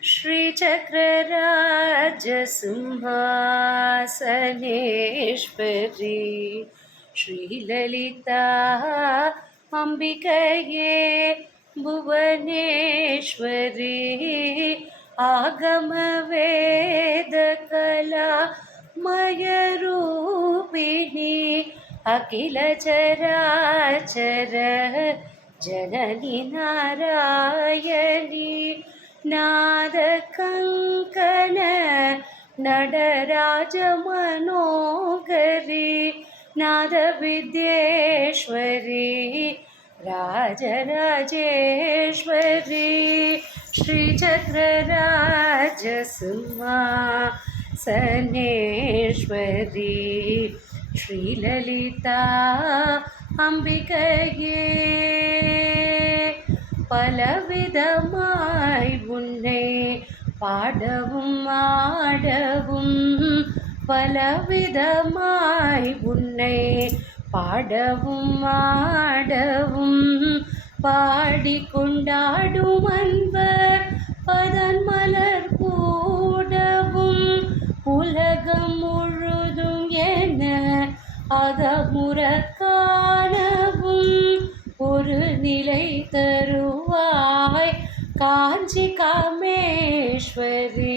श्रीचक्रराजसिंहासनेश्वरी श्रीललिता अम्बिकये भुवनेश्वरी आगमवेदकला मयरूपिणी अखिलचराचर जननी नारायणी नादकङ्कण नटराजमनोहरी नादविद्येश्वरी राजराजेश्वरी श्रीचक्रराजसिंहासनेश्वरी श्रीललिता अम्बिकये பலவிதமாய் உன்னை பாடவும் ஆடவும் பலவிதமாய் உன்னை பாடவும் ஆடவும் பாடிக்கொண்டாடும் அன்பர் பதன் மலர் கூடவும் உலகம் முழுதும் என அகமுற காணவும் ஒரு நிலை தருவாய் காஞ்சி காமேஸ்வரி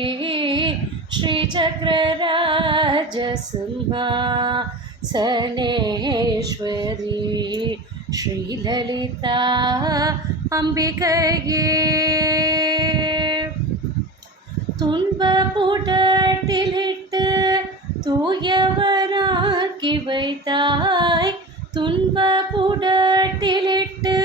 श्रीचक्रराजसिंहासनेश्वरी श्रीललिता अम्बिकये துன்பப்புடட்டிலிட்டு தூயவனாக்கி வைத்தாய் துன்பப்புடட்டிலிட்டு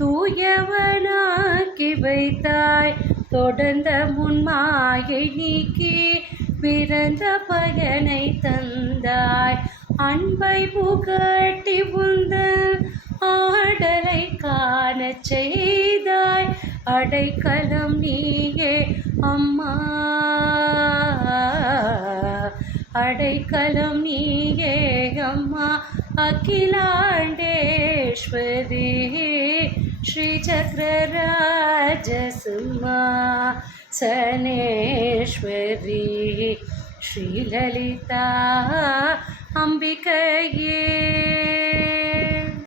தூயவனாக்கி வைத்தாய் தொடர்ந்த முன்மாயை நீக்கி பிறந்த பயனை தந்தாய் அன்பை புகட்டி உந்தன் ஆடலை காணச் செய்தாய் அடைக்கலம் நீயே அம்மா அடைக்கலம் நீயே அம்மா அகிலாண்டேஸ்வரி श्रीचक्रराजसिंहासनेश्वरी श्रीललिता अम्बिकये